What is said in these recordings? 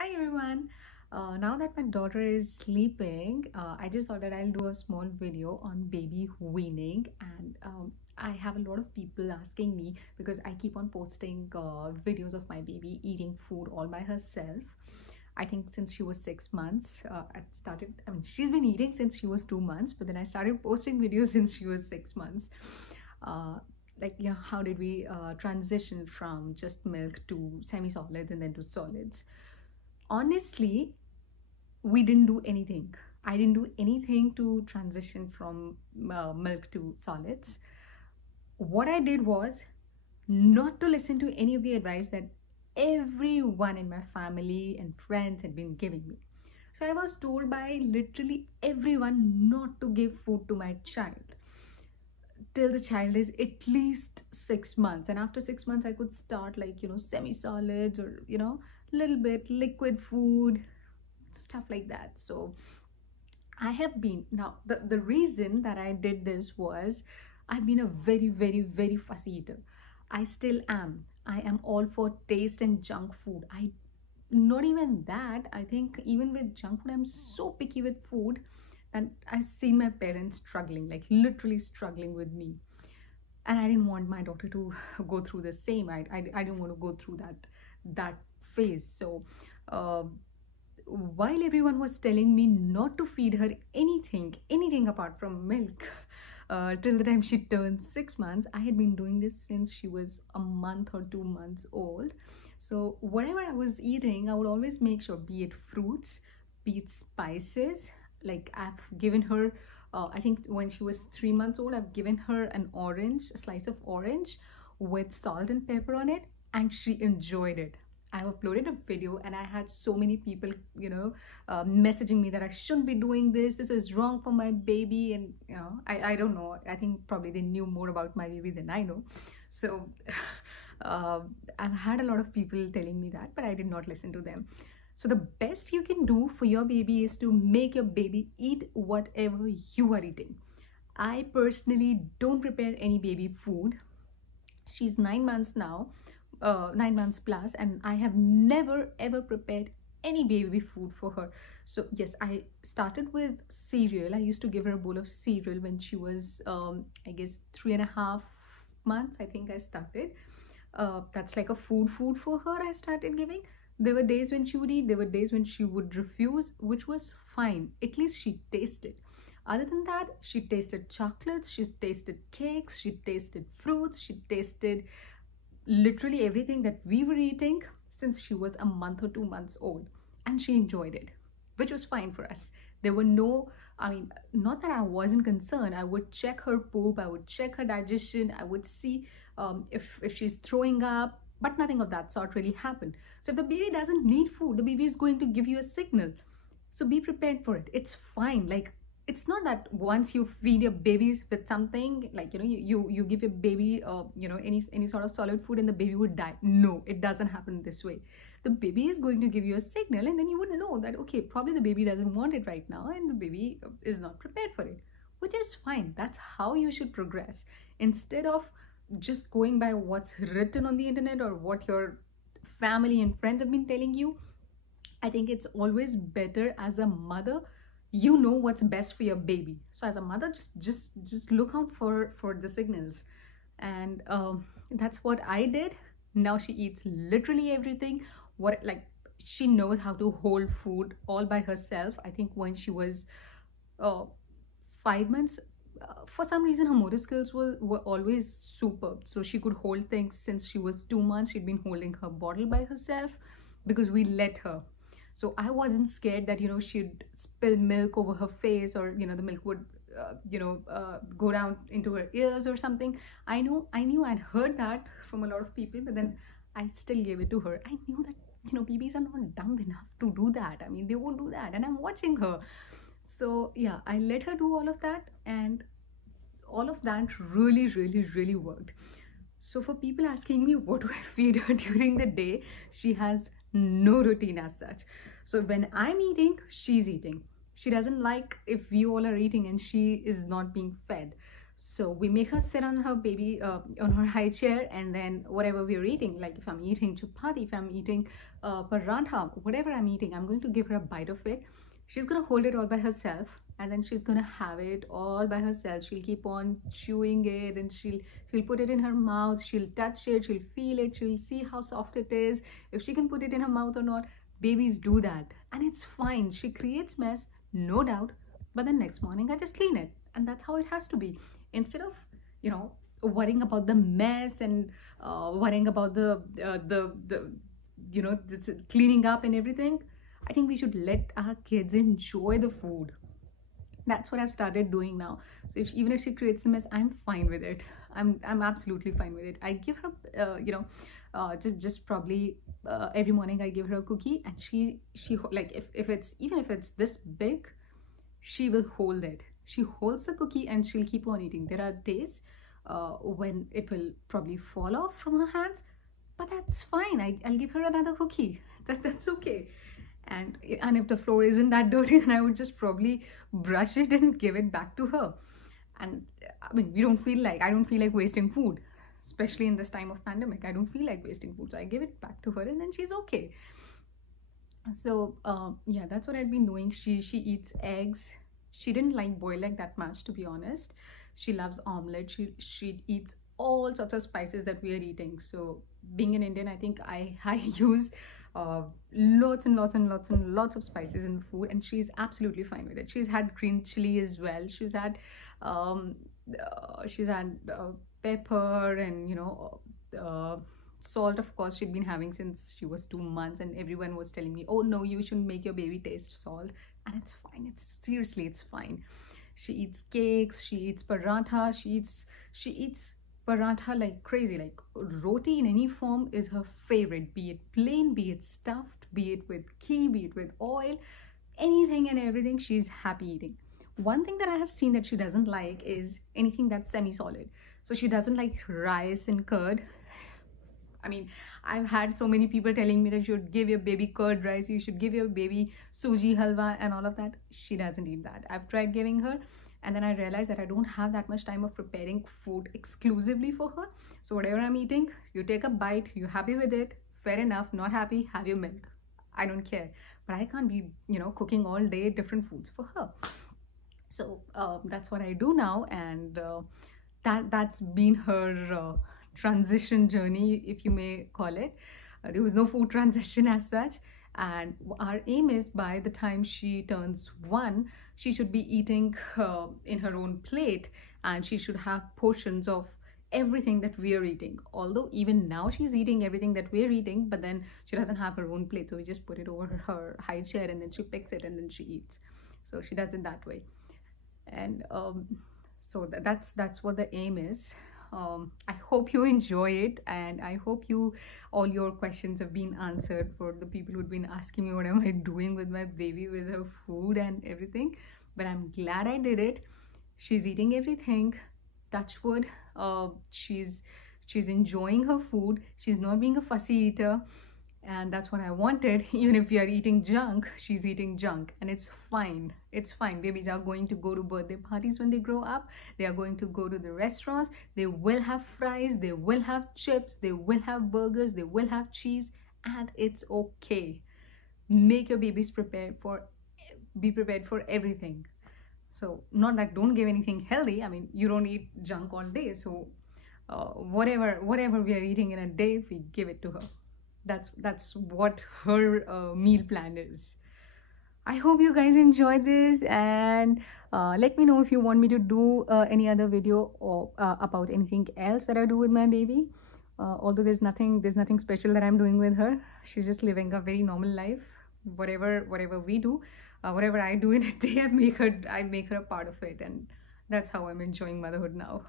Hi everyone. Now that my daughter is sleeping, I just thought that I'll do a small video on baby weaning. And I have a lot of people asking me because I keep on posting videos of my baby eating food all by herself. I think since she was 6 months, I mean, she's been eating since she was 2 months, but then I started posting videos since she was 6 months. Uh, how did we transition from just milk to semi-solids and then to solids? Honestly, we didn't do anything. I didn't do anything to transition from milk to solids. What I did was not to listen to any of the advice that everyone in my family and friends had been giving me. So I was told by literally everyone not to give food to my child till the child is at least 6 months. And after 6 months, I could start, like, semi solids or, little bit liquid food, stuff like that. So I have been, now the reason that I did this was I've been a very, very, very fussy eater. I still am. I am all for taste and junk food. I Not even that. I think even with junk food, I'm so picky with food that I've seen my parents struggling, like literally struggling with me. And I didn't want my daughter to go through the same. I didn't want to go through that phase. So uh, while everyone was telling me not to feed her anything apart from milk, till the time she turned 6 months, I had been doing this since she was a month or 2 months old. So whatever I was eating, I would always make sure, be it fruits, be it spices. Like, I've given her, I think when she was 3 months old, I've given her an orange, a slice of orange with salt and pepper on it, and she enjoyed it. I uploaded a video and I had so many people, messaging me that I shouldn't be doing this. This is wrong for my baby. And, I don't know. I think probably they knew more about my baby than I know. So uh, I've had a lot of people telling me that, but I did not listen to them. So the best you can do for your baby is to make your baby eat whatever you are eating. I personally don't prepare any baby food. She's 9 months now, 9 months plus, and I have never ever prepared any baby food for her. So yes, I started with cereal. I used to give her a bowl of cereal when she was, I guess, 3.5 months. I think I started. That's like a food for her. I started giving. There were days when she would eat. There were days when she would refuse, which was fine. At least she tasted. Other than that, she tasted chocolates, she tasted cakes, she tasted fruits, she tasted literally everything that we were eating since she was a month or 2 months old. And she enjoyed it, which was fine for us. There were no, I mean, not that I wasn't concerned. I would check her poop, I would check her digestion, I would see if she's throwing up, but nothing of that sort really happened. So if the baby doesn't need food, the baby is going to give you a signal. So be prepared for it. It's fine. Like, it's not that once you feed your babies with something, like, you give your baby any sort of solid food and the baby would die. No, it doesn't happen this way. The baby is going to give you a signal, and then you would know that, okay, probably the baby doesn't want it right now and the baby is not prepared for it, which is fine. That's how you should progress, instead of just going by what's written on the internet or what your family and friends have been telling you. I think it's always better as a mother, you know what's best for your baby. So as a mother, just look out for the signals. And that's what I did. Now she eats literally everything. What, like, she knows how to hold food all by herself. I think when she was uh, 5 months, for some reason her motor skills were always superb. So she could hold things. Since she was 2 months, she'd been holding her bottle by herself because we let her. So I wasn't scared that, she'd spill milk over her face, or, the milk would go down into her ears or something. I knew I'd heard that from a lot of people, but then I still gave it to her. I knew that, babies are not dumb enough to do that. I mean, they won't do that, and I'm watching her. So yeah, I let her do all of that, and all of that really, really, really worked. So for people asking me what do I feed her during the day, she has no routine as such. So when I'm eating, she's eating. She doesn't like if we all are eating and she is not being fed. So we make her sit on her baby, on her high chair, and then whatever we're eating, like if I'm eating chapati, if I'm eating parantha, whatever I'm eating, I'm going to give her a bite of it. She's gonna hold it all by herself, and then she's gonna have it all by herself. She'll keep on chewing it, and she'll put it in her mouth. She'll touch it. She'll feel it. She'll see how soft it is. If she can put it in her mouth or not. Babies do that, and it's fine. She creates mess, no doubt, but the next morning I just clean it, and that's how it has to be. Instead of, you know, worrying about the mess and worrying about the cleaning up and everything, I think we should let our kids enjoy the food. That's what I've started doing now. So even if she creates the mess, I'm fine with it. I'm absolutely fine with it. I give her just probably every morning I give her a cookie, and she like, if it's, even if it's this big, she will hold it. She holds the cookie and she'll keep on eating. There are days when it will probably fall off from her hands, but that's fine. I'll give her another cookie. That's okay. And if the floor isn't that dirty, then I would just probably brush it and give it back to her. And I mean, I don't feel like wasting food, especially in this time of pandemic. I don't feel like wasting food, so I give it back to her, and then she's okay. So yeah, that's what I've been doing. She eats eggs. She didn't like boiled egg that much, to be honest. She loves omelette. She eats all sorts of spices that we are eating. So being an Indian, I think I use lots and lots and lots and lots of spices in the food, and she's absolutely fine with it. She's had green chili as well. Um, she's had pepper, and salt. Of course, she'd been having since she was 2 months, and everyone was telling me, oh no, you shouldn't make your baby taste salt. And it's fine. It's seriously, it's fine. She eats cakes. She eats paratha. She eats paratha like crazy. Like roti in any form is her favorite, be it plain, be it stuffed, be it with ghee, be it with oil, anything and everything she's happy eating. One thing that I have seen that she doesn't like is anything that's semi-solid. So she doesn't like rice and curd. I mean, I've had so many people telling me that you should give your baby curd rice, you should give your baby suji halwa and all of that. She doesn't eat that. I've tried giving her, and then I realized that I don't have that much time of preparing food exclusively for her. So whatever I'm eating, you take a bite, you're happy with it, fair enough. Not happy, have your milk. I don't care. But I can't be, cooking all day different foods for her. So that's what I do now, and that's been her transition journey, if you may call it. There was no food transition as such, and our aim is by the time she turns 1, she should be eating in her own plate, and she should have portions of everything that we are eating. Although even now she's eating everything that we're eating, but then she doesn't have her own plate, so we just put it over her high chair, and then she picks it and then she eats. So she does it that way. And so that's what the aim is. I hope you enjoy it, and I hope all your questions have been answered. For the people who've been asking me what am I doing with my baby, with her food and everything, but I'm glad I did it. She's eating everything, touch wood. She's enjoying her food. She's not being a fussy eater, and that's what I wanted. Even if we are eating junk, she's eating junk, and it's fine. It's fine. Babies are going to go to birthday parties when they grow up. They are going to go to the restaurants. They will have fries, they will have chips, they will have burgers, they will have cheese, and it's okay. Make your babies be prepared for everything. So not that don't give anything healthy. I mean, you don't eat junk all day, so whatever we are eating in a day, we give it to her. That's what her meal plan is. I hope you guys enjoyed this, and let me know if you want me to do any other video or about anything else that I do with my baby. Although there's nothing special that I'm doing with her. She's just living a very normal life. Whatever we do, whatever I do in a day, I make her a part of it, and that's how I'm enjoying motherhood now.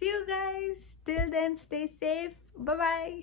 See you guys. Till then, stay safe. Bye bye.